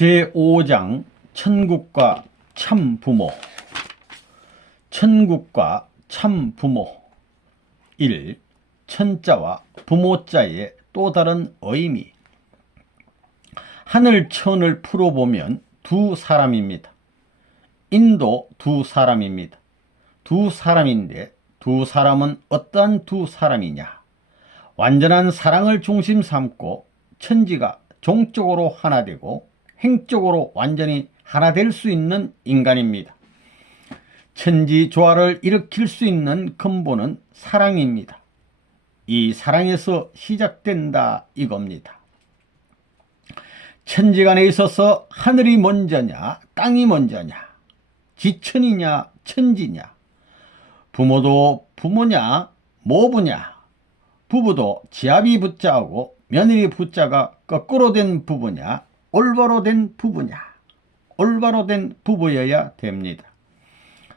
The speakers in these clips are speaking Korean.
제5장 천국과 참부모 천국과 참부모 1. 천자와 부모자의 또 다른 의미 하늘 천을 풀어보면 두 사람입니다. 인도 두 사람입니다. 두 사람인데 두 사람은 어떠한 두 사람이냐? 완전한 사랑을 중심 삼고 천지가 종적으로 하나 되고 행적으로 완전히 하나 될 수 있는 인간입니다. 천지 조화를 일으킬 수 있는 근본은 사랑입니다. 이 사랑에서 시작된다 이겁니다. 천지간에 있어서 하늘이 먼저냐 땅이 먼저냐 지천이냐 천지냐 부모도 부모냐 모부냐 부부도 지압이 붙자하고 며느리 붙자가 거꾸로 된 부부냐 올바로 된 부부냐 올바로 된 부부여야 됩니다.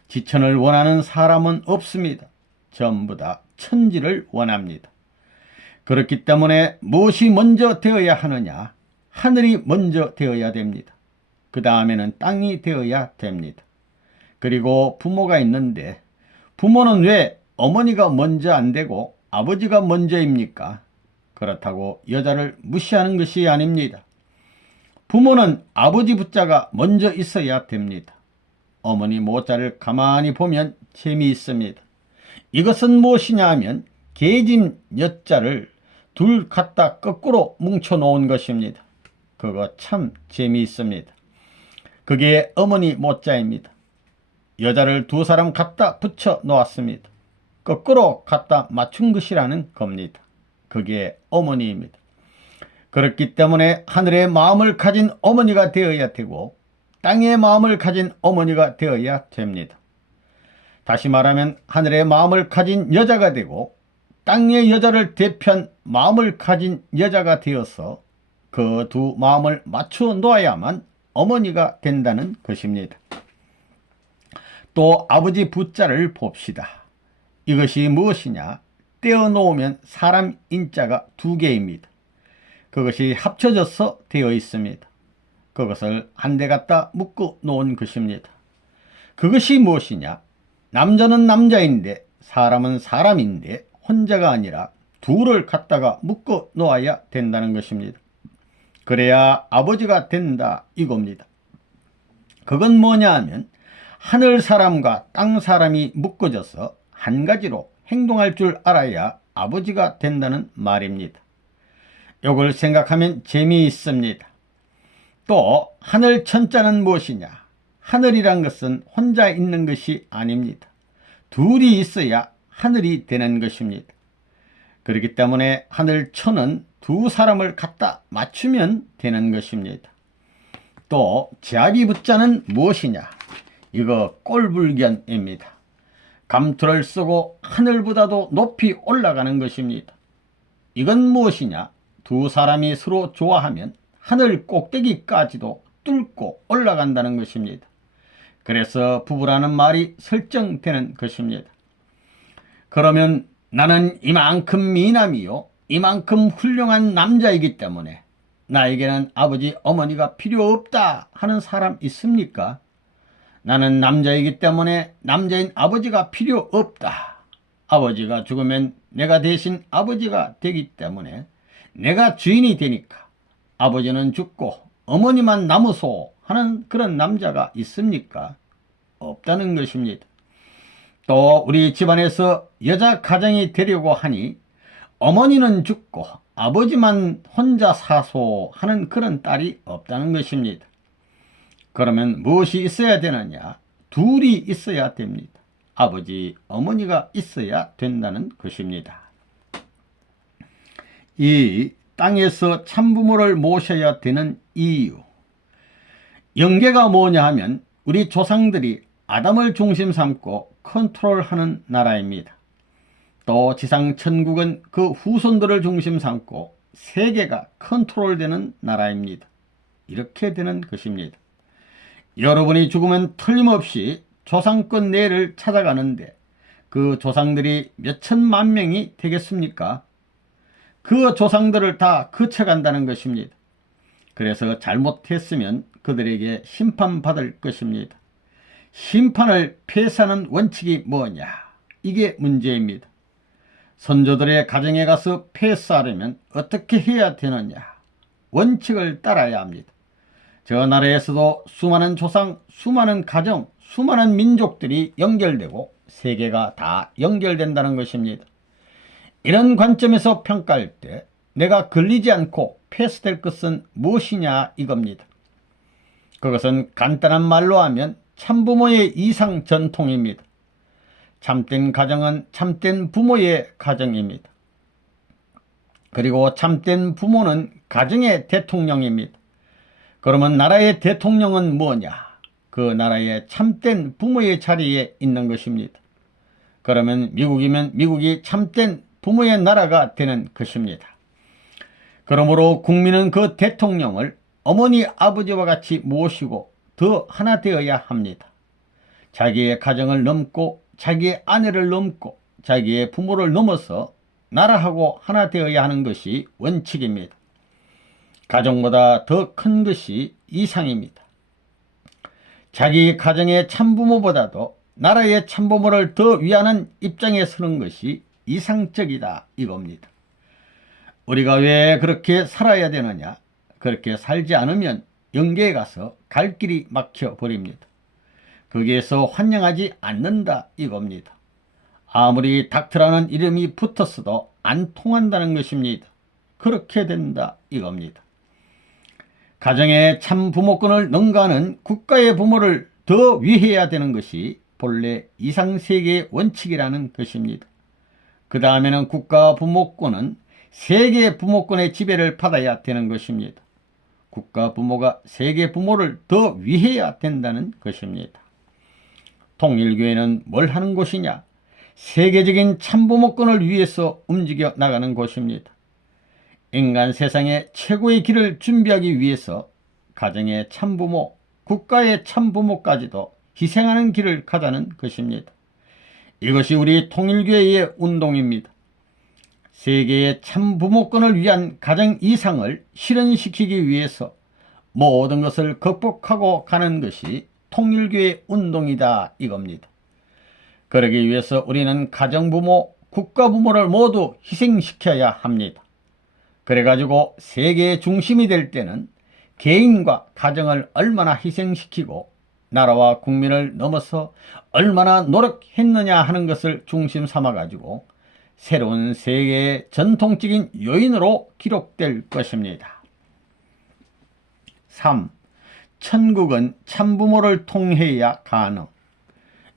지천을 원하는 사람은 없습니다. 전부 다 천지를 원합니다. 그렇기 때문에 무엇이 먼저 되어야 하느냐? 하늘이 먼저 되어야 됩니다. 그 다음에는 땅이 되어야 됩니다. 그리고 부모가 있는데 부모는 왜 어머니가 먼저 안 되고 아버지가 먼저입니까? 그렇다고 여자를 무시하는 것이 아닙니다. 부모는 아버지 붙자가 먼저 있어야 됩니다. 어머니 모자를 가만히 보면 재미있습니다. 이것은 무엇이냐 하면 계집 여자를 둘 갖다 거꾸로 뭉쳐 놓은 것입니다. 그거 참 재미있습니다. 그게 어머니 모자입니다. 여자를 두 사람 갖다 붙여 놓았습니다. 거꾸로 갖다 맞춘 것이라는 겁니다. 그게 어머니입니다. 그렇기 때문에 하늘의 마음을 가진 어머니가 되어야 되고 땅의 마음을 가진 어머니가 되어야 됩니다. 다시 말하면 하늘의 마음을 가진 여자가 되고 땅의 여자를 대표한 마음을 가진 여자가 되어서 그 두 마음을 맞춰 놓아야만 어머니가 된다는 것입니다. 또 아버지 부자를 봅시다. 이것이 무엇이냐? 떼어 놓으면 사람 인자가 두 개입니다. 그것이 합쳐져서 되어 있습니다. 그것을 한대 갖다 묶어 놓은 것입니다. 그것이 무엇이냐? 남자는 남자인데 사람은 사람인데 혼자가 아니라 둘을 갖다가 묶어 놓아야 된다는 것입니다. 그래야 아버지가 된다 이겁니다. 그건 뭐냐 하면 하늘 사람과 땅 사람이 묶어져서 한 가지로 행동할 줄 알아야 아버지가 된다는 말입니다. 이걸 생각하면 재미있습니다. 또 하늘 천자는 무엇이냐? 하늘이란 것은 혼자 있는 것이 아닙니다. 둘이 있어야 하늘이 되는 것입니다. 그렇기 때문에 하늘 천은 두 사람을 갖다 맞추면 되는 것입니다. 또 제압이 붙자는 무엇이냐? 이거 꼴불견입니다. 감투를 쓰고 하늘보다도 높이 올라가는 것입니다. 이건 무엇이냐? 두 사람이 서로 좋아하면 하늘 꼭대기까지도 뚫고 올라간다는 것입니다. 그래서 부부라는 말이 설정되는 것입니다. 그러면 나는 이만큼 미남이요, 이만큼 훌륭한 남자이기 때문에 나에게는 아버지, 어머니가 필요 없다 하는 사람 있습니까? 나는 남자이기 때문에 남자인 아버지가 필요 없다. 아버지가 죽으면 내가 대신 아버지가 되기 때문에 내가 주인이 되니까 아버지는 죽고 어머니만 남으소 하는 그런 남자가 있습니까? 없다는 것입니다. 또 우리 집안에서 여자 가정이 되려고 하니 어머니는 죽고 아버지만 혼자 사소 하는 그런 딸이 없다는 것입니다. 그러면 무엇이 있어야 되느냐? 둘이 있어야 됩니다. 아버지, 어머니가 있어야 된다는 것입니다. 이 땅에서 참부모를 모셔야 되는 이유. 영계가 뭐냐 하면 우리 조상들이 아담을 중심 삼고 컨트롤하는 나라입니다. 또 지상 천국은 그 후손들을 중심 삼고 세계가 컨트롤되는 나라입니다. 이렇게 되는 것입니다. 여러분이 죽으면 틀림없이 조상권 내를 찾아가는데 그 조상들이 몇 천만 명이 되겠습니까? 그 조상들을 다 거쳐간다는 것입니다. 그래서 잘못했으면 그들에게 심판받을 것입니다. 심판을 폐사하는 원칙이 뭐냐? 이게 문제입니다. 선조들의 가정에 가서 폐사하려면 어떻게 해야 되느냐? 원칙을 따라야 합니다. 저 나라에서도 수많은 조상, 수많은 가정, 수많은 민족들이 연결되고 세계가 다 연결된다는 것입니다. 이런 관점에서 평가할 때 내가 걸리지 않고 패스될 것은 무엇이냐 이겁니다. 그것은 간단한 말로 하면 참부모의 이상 전통입니다. 참된 가정은 참된 부모의 가정입니다. 그리고 참된 부모는 가정의 대통령입니다. 그러면 나라의 대통령은 뭐냐? 그 나라의 참된 부모의 자리에 있는 것입니다. 그러면 미국이면 미국이 참된 부모의 나라가 되는 것입니다. 그러므로 국민은 그 대통령을 어머니 아버지와 같이 모시고 더 하나 되어야 합니다. 자기의 가정을 넘고 자기의 아내를 넘고 자기의 부모를 넘어서 나라하고 하나 되어야 하는 것이 원칙입니다. 가정보다 더 큰 것이 이상입니다. 자기 가정의 참부모보다도 나라의 참부모를 더 위하는 입장에 서는 것이 이상적이다 이겁니다. 우리가 왜 그렇게 살아야 되느냐? 그렇게 살지 않으면 영계에 가서 갈 길이 막혀 버립니다. 거기에서 환영하지 않는다 이겁니다. 아무리 닥터라는 이름이 붙었어도 안 통한다는 것입니다. 그렇게 된다 이겁니다. 가정의 참 부모권을 능가하는 국가의 부모를 더 위해야 되는 것이 본래 이상세계의 원칙이라는 것입니다. 그 다음에는 국가 부모권은 세계 부모권의 지배를 받아야 되는 것입니다. 국가 부모가 세계 부모를 더 위해야 된다는 것입니다. 통일교회는 뭘 하는 곳이냐? 세계적인 참부모권을 위해서 움직여 나가는 곳입니다. 인간 세상의 최고의 길을 준비하기 위해서 가정의 참부모, 국가의 참부모까지도 희생하는 길을 가자는 것입니다. 이것이 우리 통일교회의 운동입니다. 세계의 참부모권을 위한 가정 이상을 실현시키기 위해서 모든 것을 극복하고 가는 것이 통일교회 운동이다 이겁니다. 그러기 위해서 우리는 가정부모, 국가부모를 모두 희생시켜야 합니다. 그래가지고 세계의 중심이 될 때는 개인과 가정을 얼마나 희생시키고 나라와 국민을 넘어서 얼마나 노력했느냐 하는 것을 중심 삼아 가지고 새로운 세계의 전통적인 요인으로 기록될 것입니다. 3. 천국은 참부모를 통해야 가능.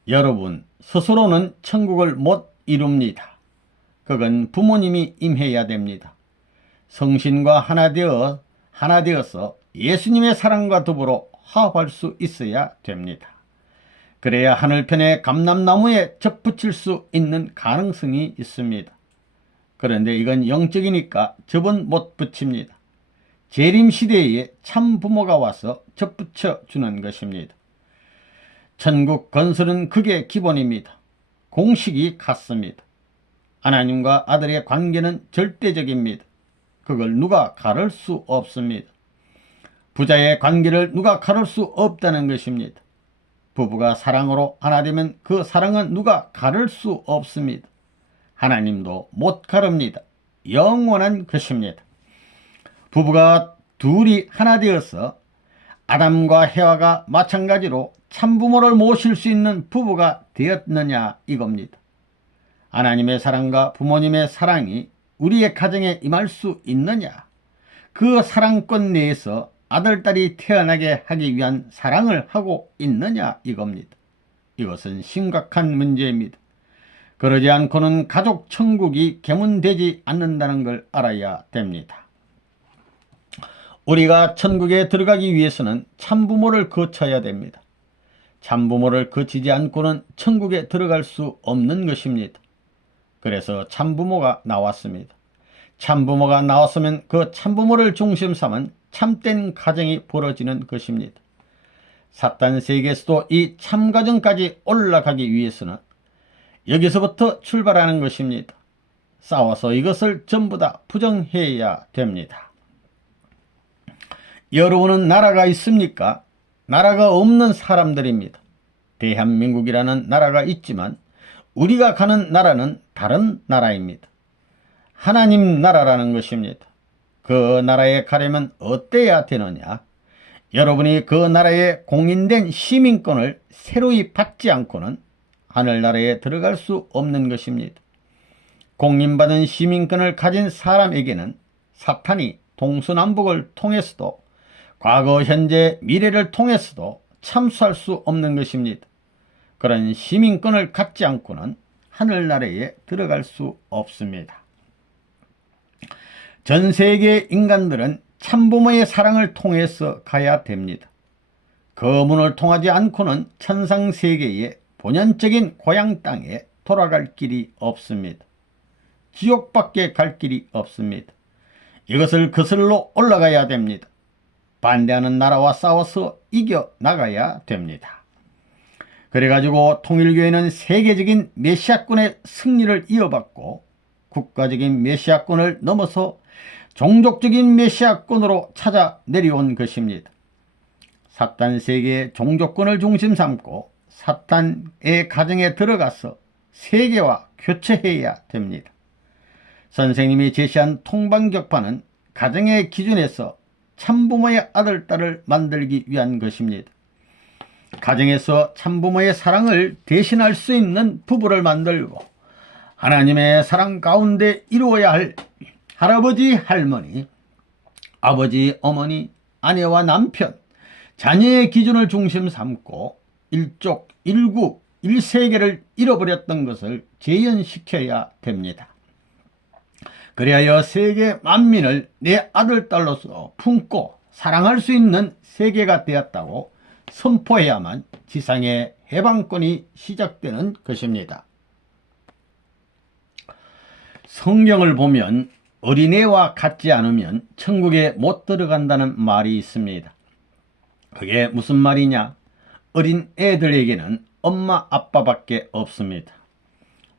여러분 스스로는 천국을 못 이룹니다. 그건 부모님이 임해야 됩니다. 성신과 하나 되어 하나 되어서 예수님의 사랑과 더불어 화합할 수 있어야 됩니다. 그래야 하늘편의 감람나무에 접붙일 수 있는 가능성이 있습니다. 그런데 이건 영적이니까 접은 못 붙입니다. 재림 시대에 참 부모가 와서 접붙여 주는 것입니다. 천국 건설은 그게 기본입니다. 공식이 같습니다. 하나님과 아들의 관계는 절대적입니다. 그걸 누가 가를 수 없습니다. 부자의 관계를 누가 가를 수 없다는 것입니다. 부부가 사랑으로 하나 되면 그 사랑은 누가 가를 수 없습니다. 하나님도 못 가릅니다. 영원한 것입니다. 부부가 둘이 하나 되어서 아담과 해와가 마찬가지로 참부모를 모실 수 있는 부부가 되었느냐 이겁니다. 하나님의 사랑과 부모님의 사랑이 우리의 가정에 임할 수 있느냐? 그 사랑권 내에서 아들, 딸이 태어나게 하기 위한 사랑을 하고 있느냐 이겁니다. 이것은 심각한 문제입니다. 그러지 않고는 가족 천국이 개문되지 않는다는 걸 알아야 됩니다. 우리가 천국에 들어가기 위해서는 참부모를 거쳐야 됩니다. 참부모를 거치지 않고는 천국에 들어갈 수 없는 것입니다. 그래서 참부모가 나왔습니다. 참부모가 나왔으면 그 참부모를 중심 삼은 참된 가정이 벌어지는 것입니다. 사탄 세계에서도 이 참가정까지 올라가기 위해서는 여기서부터 출발하는 것입니다. 싸워서 이것을 전부 다 부정해야 됩니다. 여러분은 나라가 있습니까? 나라가 없는 사람들입니다. 대한민국이라는 나라가 있지만 우리가 가는 나라는 다른 나라입니다. 하나님 나라라는 것입니다. 그 나라에 가려면 어때야 되느냐? 여러분이 그 나라의 공인된 시민권을 새로이 받지 않고는 하늘나라에 들어갈 수 없는 것입니다. 공인받은 시민권을 가진 사람에게는 사탄이 동서남북을 통해서도 과거, 현재, 미래를 통해서도 참수할 수 없는 것입니다. 그런 시민권을 갖지 않고는 하늘나라에 들어갈 수 없습니다. 전 세계 인간들은 참부모의 사랑을 통해서 가야 됩니다. 그 문을 통하지 않고는 천상세계의 본연적인 고향 땅에 돌아갈 길이 없습니다. 지옥밖에 갈 길이 없습니다. 이것을 거슬러 올라가야 됩니다. 반대하는 나라와 싸워서 이겨 나가야 됩니다. 그래가지고 통일교회는 세계적인 메시아권의 승리를 이어받고 국가적인 메시아권을 넘어서 종족적인 메시아권으로 찾아 내려온 것입니다. 사탄 세계의 종족권을 중심 삼고 사탄의 가정에 들어가서 세계와 교체해야 됩니다. 선생님이 제시한 통방격파는 가정의 기준에서 참부모의 아들, 딸을 만들기 위한 것입니다. 가정에서 참부모의 사랑을 대신할 수 있는 부부를 만들고 하나님의 사랑 가운데 이루어야 할 할아버지, 할머니, 아버지, 어머니, 아내와 남편, 자녀의 기준을 중심 삼고 일족, 일국, 일세계를 잃어버렸던 것을 재현시켜야 됩니다. 그리하여 세계 만민을 내 아들, 딸로서 품고 사랑할 수 있는 세계가 되었다고 선포해야만 지상의 해방권이 시작되는 것입니다. 성경을 보면 어린애와 같지 않으면 천국에 못 들어간다는 말이 있습니다. 그게 무슨 말이냐? 어린 애들에게는 엄마 아빠밖에 없습니다.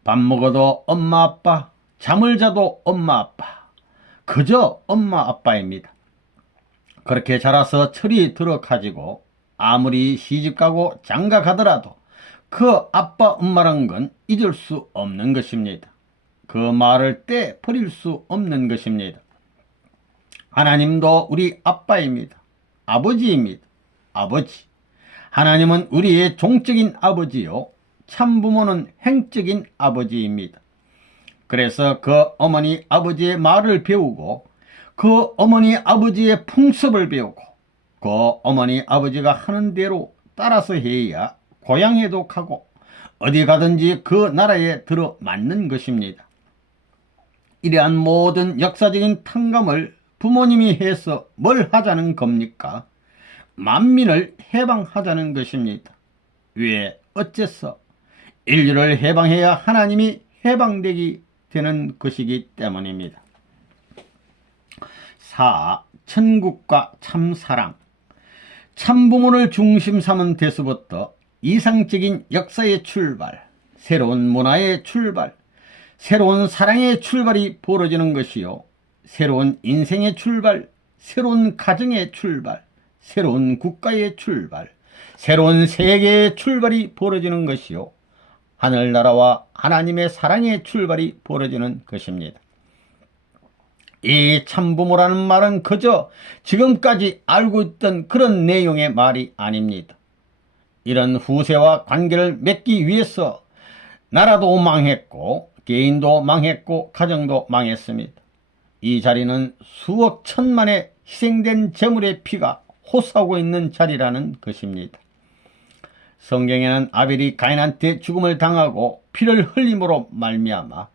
밥 먹어도 엄마 아빠, 잠을 자도 엄마 아빠, 그저 엄마 아빠입니다. 그렇게 자라서 철이 들어가지고 아무리 시집가고 장가가더라도 그 아빠 엄마란 건 잊을 수 없는 것입니다. 그 말을 떼 버릴 수 없는 것입니다. 하나님도 우리 아빠입니다. 아버지입니다. 아버지. 하나님은 우리의 종적인 아버지요. 참부모는 행적인 아버지입니다. 그래서 그 어머니 아버지의 말을 배우고 그 어머니 아버지의 풍습을 배우고 그 어머니 아버지가 하는 대로 따라서 해야 고향에도 가고 어디 가든지 그 나라에 들어 맞는 것입니다. 이러한 모든 역사적인 탕감을 부모님이 해서 뭘 하자는 겁니까? 만민을 해방하자는 것입니다. 왜 어째서 인류를 해방해야 하나님이 해방되기 되는 것이기 때문입니다. 4. 천국과 참사랑 참부모를 중심 삼은 데서부터 이상적인 역사의 출발, 새로운 문화의 출발, 새로운 사랑의 출발이 벌어지는 것이요. 새로운 인생의 출발, 새로운 가정의 출발, 새로운 국가의 출발, 새로운 세계의 출발이 벌어지는 것이요. 하늘나라와 하나님의 사랑의 출발이 벌어지는 것입니다. 이 참부모라는 말은 그저 지금까지 알고 있던 그런 내용의 말이 아닙니다. 이런 후세와 관계를 맺기 위해서 나라도 망했고 개인도 망했고 가정도 망했습니다. 이 자리는 수억 천만의 희생된 제물의 피가 호소하고 있는 자리라는 것입니다. 성경에는 아벨이 가인한테 죽음을 당하고 피를 흘림으로 말미암아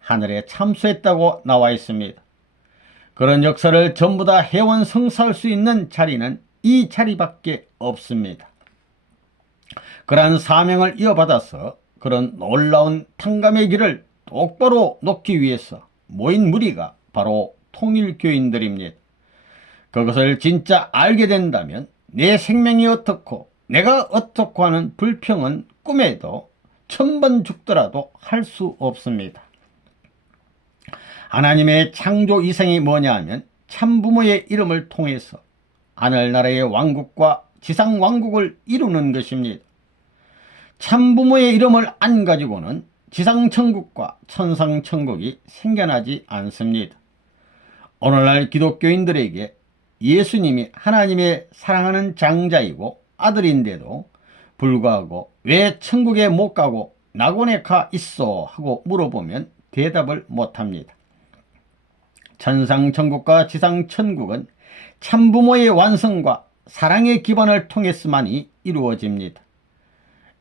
하늘에 참수했다고 나와 있습니다. 그런 역사를 전부 다 해원 성사할 수 있는 자리는 이 자리밖에 없습니다. 그러한 사명을 이어받아서 그런 놀라운 탕감의 길을 똑바로 놓기 위해서 모인 무리가 바로 통일교인들입니다. 그것을 진짜 알게 된다면 내 생명이 어떻고 내가 어떻고 하는 불평은 꿈에도 천번 죽더라도 할 수 없습니다. 하나님의 창조 이상이 뭐냐 하면 참부모의 이름을 통해서 하늘나라의 왕국과 지상 왕국을 이루는 것입니다. 참부모의 이름을 안 가지고는 지상천국과 천상천국이 생겨나지 않습니다. 오늘날 기독교인들에게 예수님이 하나님의 사랑하는 장자이고 아들인데도 불구하고 왜 천국에 못 가고 낙원에 가 있어 하고 물어보면 대답을 못합니다. 천상천국과 지상천국은 참부모의 완성과 사랑의 기반을 통했으만이 이루어집니다.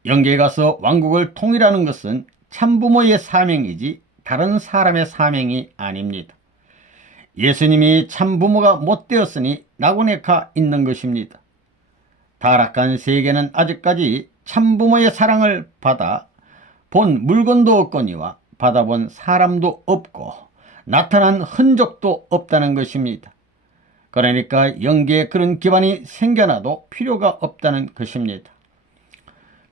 영계에 가서 왕국을 통일하는 것은 참부모의 사명이지 다른 사람의 사명이 아닙니다. 예수님이 참부모가 못 되었으니 낙원에 가 있는 것입니다. 타락한 세계는 아직까지 참부모의 사랑을 받아 본 물건도 없거니와 받아본 사람도 없고 나타난 흔적도 없다는 것입니다. 그러니까 영계에 그런 기반이 생겨나도 필요가 없다는 것입니다.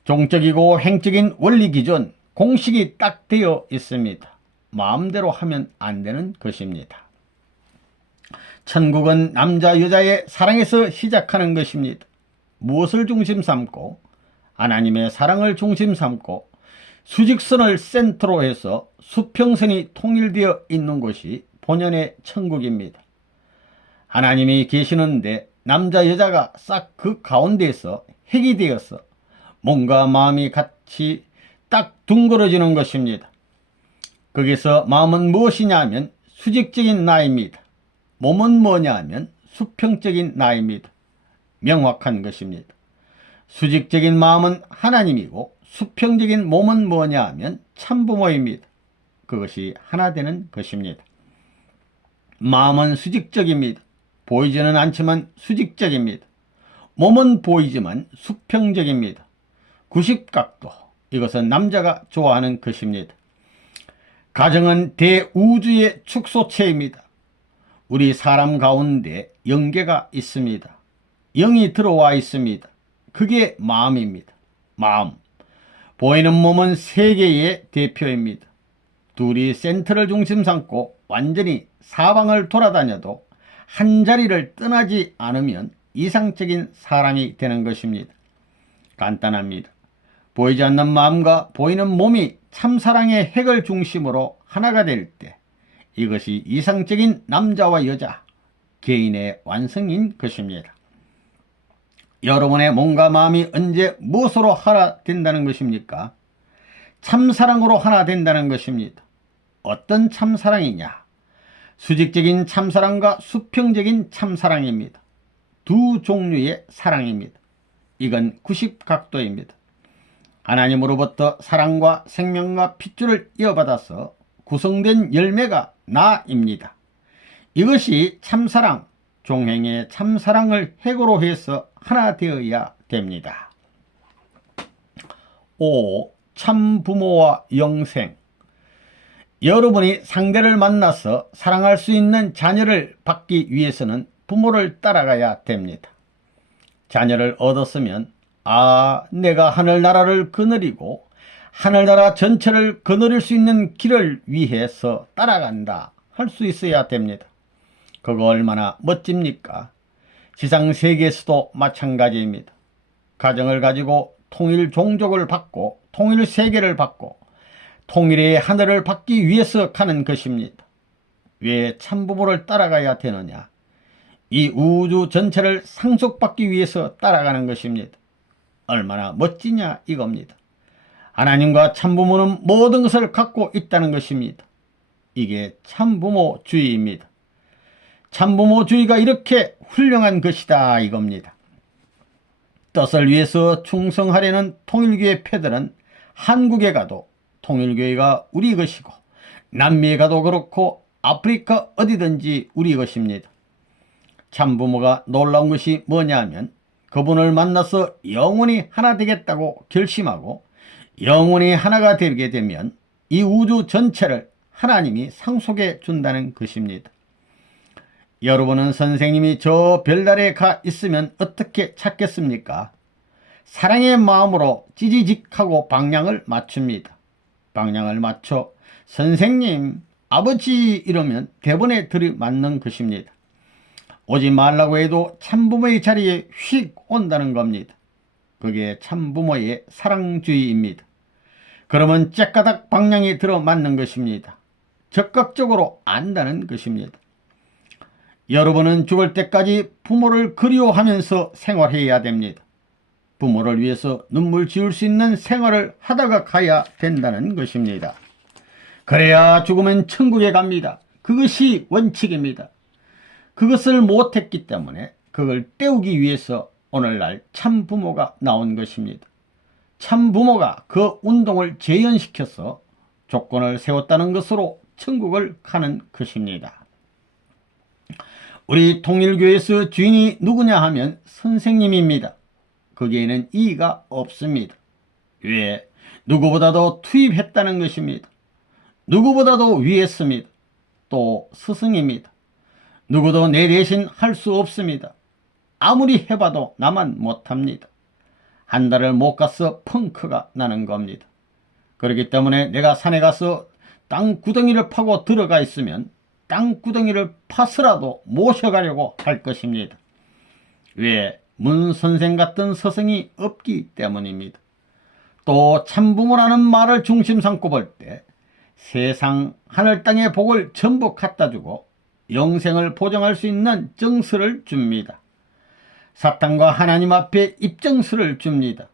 종적이고 행적인 원리 기준, 공식이 딱 되어 있습니다. 마음대로 하면 안 되는 것입니다. 천국은 남자 여자의 사랑에서 시작하는 것입니다. 무엇을 중심 삼고 하나님의 사랑을 중심 삼고 수직선을 센터로 해서 수평선이 통일되어 있는 곳이 본연의 천국입니다. 하나님이 계시는데 남자 여자가 싹 그 가운데에서 핵이 되어서 몸과 마음이 같이 딱 둥그러지는 것입니다. 거기서 마음은 무엇이냐 하면 수직적인 나입니다. 몸은 뭐냐 하면 수평적인 나입니다. 명확한 것입니다. 수직적인 마음은 하나님이고 수평적인 몸은 뭐냐 하면 참부모입니다. 그것이 하나 되는 것입니다. 마음은 수직적입니다. 보이지는 않지만 수직적입니다. 몸은 보이지만 수평적입니다. 90각도 이것은 남자가 좋아하는 것입니다. 가정은 대우주의 축소체입니다. 우리 사람 가운데 영계가 있습니다. 영이 들어와 있습니다. 그게 마음입니다. 마음. 보이는 몸은 세계의 대표입니다. 둘이 센터를 중심 삼고 완전히 사방을 돌아다녀도 한 자리를 떠나지 않으면 이상적인 사람이 되는 것입니다. 간단합니다. 보이지 않는 마음과 보이는 몸이 참사랑의 핵을 중심으로 하나가 될 때 이것이 이상적인 남자와 여자, 개인의 완성인 것입니다. 여러분의 몸과 마음이 언제 무엇으로 하나 된다는 것입니까? 참사랑으로 하나 된다는 것입니다. 어떤 참사랑이냐? 수직적인 참사랑과 수평적인 참사랑입니다. 두 종류의 사랑입니다. 이건 90각도입니다. 하나님으로부터 사랑과 생명과 핏줄을 이어받아서 구성된 열매가 나입니다. 이것이 참사랑, 종행의 참사랑을 핵으로 해서 하나 되어야 됩니다. 5. 참부모와 영생 여러분이 상대를 만나서 사랑할 수 있는 자녀를 받기 위해서는 부모를 따라가야 됩니다. 자녀를 얻었으면 아 내가 하늘나라를 거느리고 하늘나라 전체를 거느릴 수 있는 길을 위해서 따라간다 할 수 있어야 됩니다. 그거 얼마나 멋집니까? 지상 세계에서도 마찬가지입니다. 가정을 가지고 통일 종족을 받고 통일 세계를 받고 통일의 하늘을 받기 위해서 가는 것입니다. 왜 참부모를 따라가야 되느냐? 이 우주 전체를 상속받기 위해서 따라가는 것입니다. 얼마나 멋지냐 이겁니다. 하나님과 참부모는 모든 것을 갖고 있다는 것입니다. 이게 참부모주의입니다. 참부모주의가 이렇게 훌륭한 것이다 이겁니다. 뜻을 위해서 충성하려는 통일교의 패들은 한국에 가도 통일교회가 우리 것이고 남미에 가도 그렇고 아프리카 어디든지 우리 것입니다. 참부모가 놀라운 것이 뭐냐 하면 그분을 만나서 영원히 하나 되겠다고 결심하고 영원히 하나가 되게 되면 이 우주 전체를 하나님이 상속해 준다는 것입니다. 여러분은 선생님이 저 별달에 가 있으면 어떻게 찾겠습니까? 사랑의 마음으로 찌지직하고 방향을 맞춥니다. 방향을 맞춰 선생님, 아버지 이러면 대본에 들이맞는 것입니다. 오지 말라고 해도 참부모의 자리에 휙 온다는 겁니다. 그게 참부모의 사랑주의입니다. 그러면 째까닥 방향이 들어맞는 것입니다. 적극적으로 안다는 것입니다. 여러분은 죽을 때까지 부모를 그리워하면서 생활해야 됩니다. 부모를 위해서 눈물 지을 수 있는 생활을 하다가 가야 된다는 것입니다. 그래야 죽으면 천국에 갑니다. 그것이 원칙입니다. 그것을 못했기 때문에 그걸 때우기 위해서 오늘날 참부모가 나온 것입니다. 참부모가 그 운동을 재현시켜서 조건을 세웠다는 것으로 천국을 가는 것입니다. 우리 통일교에서 주인이 누구냐 하면 선생님입니다. 거기에는 이의가 없습니다. 왜? 누구보다도 투입했다는 것입니다. 누구보다도 위했습니다. 또 스승입니다. 누구도 내 대신 할 수 없습니다. 아무리 해봐도 나만 못합니다. 한 달을 못 가서 펑크가 나는 겁니다. 그렇기 때문에 내가 산에 가서 땅 구덩이를 파고 들어가 있으면 땅 구덩이를 파서라도 모셔가려고 할 것입니다. 왜? 문 선생 같은 스승이 없기 때문입니다. 또 참부모라는 말을 중심 삼고 볼 때 세상 하늘 땅의 복을 전부 갖다 주고 영생을 보장할 수 있는 정서를 줍니다. 사탄과 하나님 앞에 입정서를 줍니다.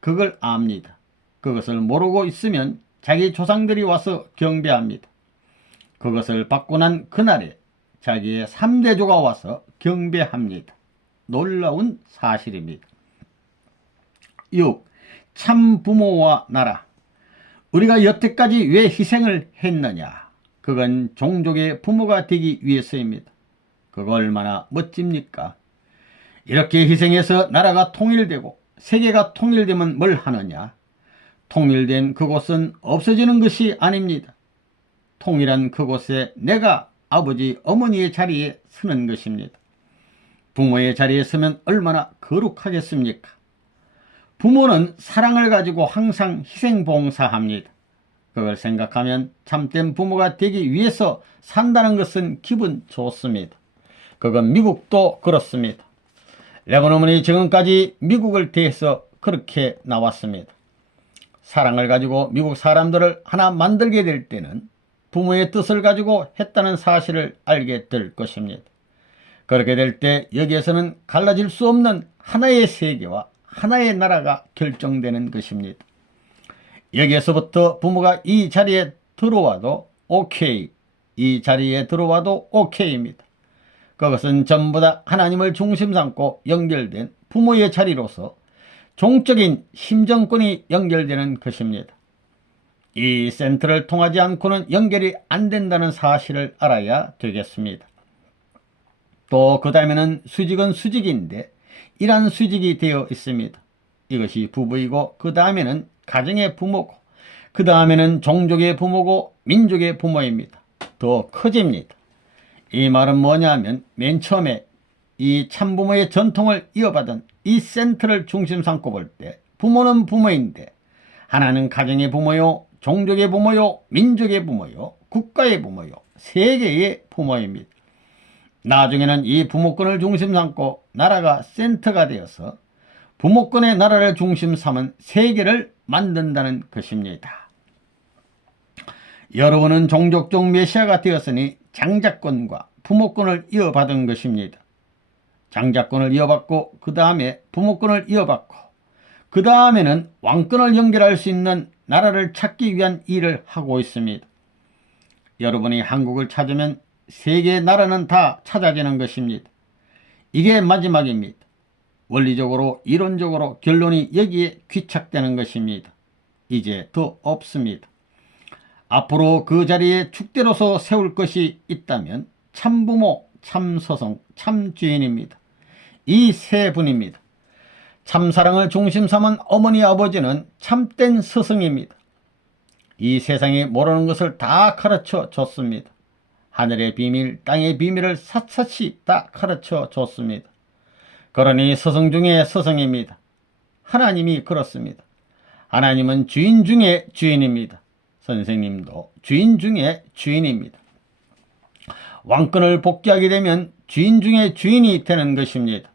그걸 압니다. 그것을 모르고 있으면 자기 조상들이 와서 경배합니다. 그것을 받고 난 그날에 자기의 3대조가 와서 경배합니다. 놀라운 사실입니다. 6. 참 부모와 나라 우리가 여태까지 왜 희생을 했느냐? 그건 종족의 부모가 되기 위해서입니다. 그거 얼마나 멋집니까? 이렇게 희생해서 나라가 통일되고 세계가 통일되면 뭘 하느냐? 통일된 그곳은 없어지는 것이 아닙니다. 통일한 그곳에 내가 아버지, 어머니의 자리에 서는 것입니다. 부모의 자리에 서면 얼마나 거룩하겠습니까? 부모는 사랑을 가지고 항상 희생봉사합니다. 그걸 생각하면 참된 부모가 되기 위해서 산다는 것은 기분 좋습니다. 그건 미국도 그렇습니다. 레몬 어머니 지금까지 미국을 대해서 그렇게 나왔습니다. 사랑을 가지고 미국 사람들을 하나 만들게 될 때는 부모의 뜻을 가지고 했다는 사실을 알게 될 것입니다. 그렇게 될 때 여기에서는 갈라질 수 없는 하나의 세계와 하나의 나라가 결정되는 것입니다. 여기에서부터 부모가 이 자리에 들어와도 오케이, 이 자리에 들어와도 오케이입니다. 그것은 전부 다 하나님을 중심 삼고 연결된 부모의 자리로서 종적인 심정권이 연결되는 것입니다. 이 센터를 통하지 않고는 연결이 안 된다는 사실을 알아야 되겠습니다. 또 그 다음에는 수직은 수직인데 이란 수직이 되어 있습니다. 이것이 부부이고 그 다음에는 가정의 부모고 그 다음에는 종족의 부모고 민족의 부모입니다. 더 커집니다. 이 말은 뭐냐면 맨 처음에 이 참부모의 전통을 이어받은 이 센터를 중심 삼고 볼 때 부모는 부모인데 하나는 가정의 부모요, 종족의 부모요, 민족의 부모요, 국가의 부모요, 세계의 부모입니다. 나중에는 이 부모권을 중심 삼고 나라가 센터가 되어서 부모권의 나라를 중심 삼은 세계를 만든다는 것입니다. 여러분은 종족적 메시아가 되었으니 장자권과 부모권을 이어받은 것입니다. 장자권을 이어받고 그 다음에 부모권을 이어받고 그 다음에는 왕권을 연결할 수 있는 나라를 찾기 위한 일을 하고 있습니다. 여러분이 한국을 찾으면 세계 나라는 다 찾아지는 것입니다. 이게 마지막입니다. 원리적으로 이론적으로 결론이 여기에 귀착되는 것입니다. 이제 더 없습니다. 앞으로 그 자리에 축대로서 세울 것이 있다면 참부모, 참서성, 참주인입니다. 이 세 분입니다. 참사랑을 중심 삼은 어머니 아버지는 참된 스승입니다. 이 세상에 모르는 것을 다 가르쳐 줬습니다. 하늘의 비밀, 땅의 비밀을 샅샅이 다 가르쳐 줬습니다. 그러니 스승 중에 스승입니다. 하나님이 그렇습니다. 하나님은 주인 중에 주인입니다. 선생님도 주인 중에 주인입니다. 왕권을 복귀하게 되면 주인 중에 주인이 되는 것입니다.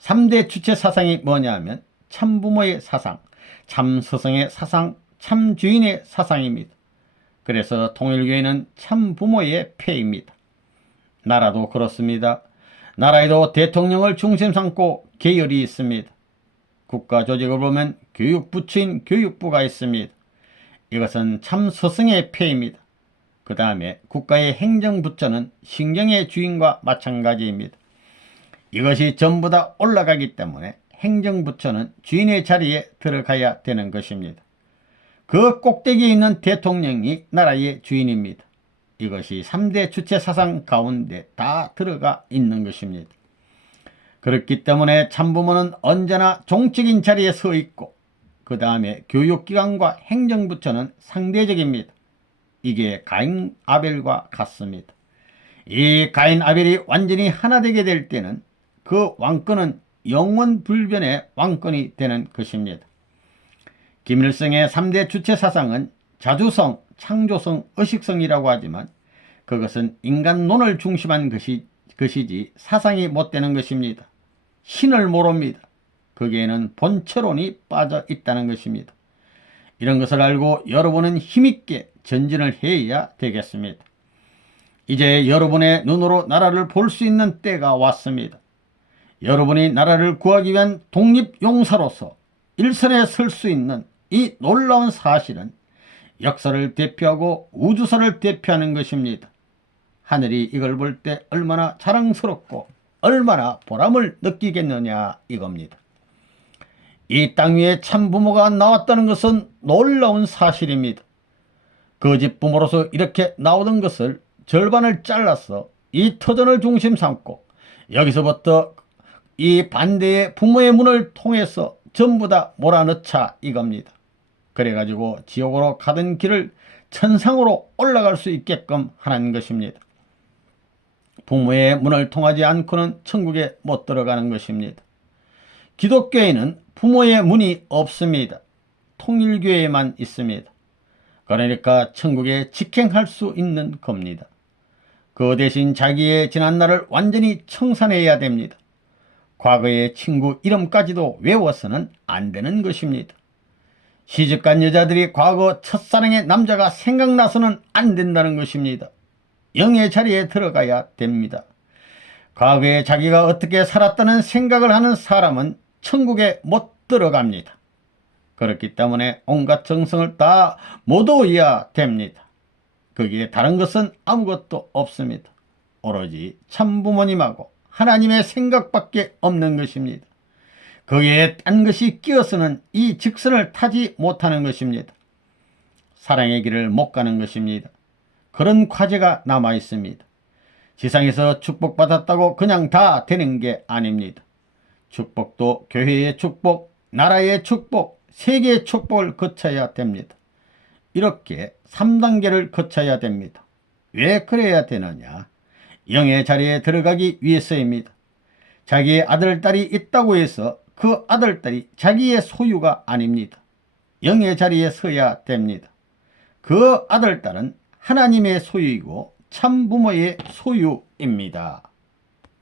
3대 주체 사상이 뭐냐 하면 참부모의 사상, 참스승의 사상, 참주인의 사상입니다. 그래서 통일교회는 참부모의 폐입니다. 나라도 그렇습니다. 나라에도 대통령을 중심 삼고 계열이 있습니다. 국가 조직을 보면 교육부처인 교육부가 있습니다. 이것은 참 스승의 폐입니다. 그 다음에 국가의 행정부처는 신경의 주인과 마찬가지입니다. 이것이 전부 다 올라가기 때문에 행정부처는 주인의 자리에 들어가야 되는 것입니다. 그 꼭대기에 있는 대통령이 나라의 주인입니다. 이것이 3대 주체 사상 가운데 다 들어가 있는 것입니다. 그렇기 때문에 참부모는 언제나 종적인 자리에 서 있고 그 다음에 교육기관과 행정부처는 상대적입니다. 이게 가인 아벨과 같습니다. 이 가인 아벨이 완전히 하나 되게 될 때는 그 왕권은 영원 불변의 왕권이 되는 것입니다. 김일성의 3대 주체 사상은 자주성, 창조성, 의식성이라고 하지만 그것은 인간론을 중심한 것이, 것이지 사상이 못 되는 것입니다. 신을 모릅니다. 거기에는 본체론이 빠져 있다는 것입니다. 이런 것을 알고 여러분은 힘있게 전진을 해야 되겠습니다. 이제 여러분의 눈으로 나라를 볼 수 있는 때가 왔습니다. 여러분이 나라를 구하기 위한 독립용사로서 일선에 설 수 있는 이 놀라운 사실은 역사를 대표하고 우주선을 대표하는 것입니다. 하늘이 이걸 볼 때 얼마나 자랑스럽고 얼마나 보람을 느끼겠느냐 이겁니다. 이 땅 위에 참부모가 나왔다는 것은 놀라운 사실입니다. 거짓 부모로서 이렇게 나오던 것을 절반을 잘라서 이 터전을 중심 삼고 여기서부터 이 반대의 부모의 문을 통해서 전부 다 몰아넣자 이겁니다. 그래가지고 지옥으로 가던 길을 천상으로 올라갈 수 있게끔 하는 것입니다. 부모의 문을 통하지 않고는 천국에 못 들어가는 것입니다. 기독교에는 부모의 문이 없습니다. 통일교회만 있습니다. 그러니까 천국에 직행할 수 있는 겁니다. 그 대신 자기의 지난날을 완전히 청산해야 됩니다. 과거의 친구 이름까지도 외워서는 안 되는 것입니다. 시집간 여자들이 과거 첫사랑의 남자가 생각나서는 안 된다는 것입니다. 영의 자리에 들어가야 됩니다. 과거에 자기가 어떻게 살았다는 생각을 하는 사람은 천국에 못 들어갑니다. 그렇기 때문에 온갖 정성을 다 모두어야 됩니다. 거기에 다른 것은 아무것도 없습니다. 오로지 참부모님하고 하나님의 생각밖에 없는 것입니다. 거기에 딴 것이 끼어서는 이 직선을 타지 못하는 것입니다. 사랑의 길을 못 가는 것입니다. 그런 과제가 남아 있습니다. 지상에서 축복받았다고 그냥 다 되는 게 아닙니다. 축복도 교회의 축복, 나라의 축복, 세계의 축복을 거쳐야 됩니다. 이렇게 3단계를 거쳐야 됩니다. 왜 그래야 되느냐? 영의 자리에 들어가기 위해서입니다. 자기의 아들, 딸이 있다고 해서 그 아들, 딸이 자기의 소유가 아닙니다. 영의 자리에 서야 됩니다. 그 아들, 딸은 하나님의 소유이고 참부모의 소유입니다.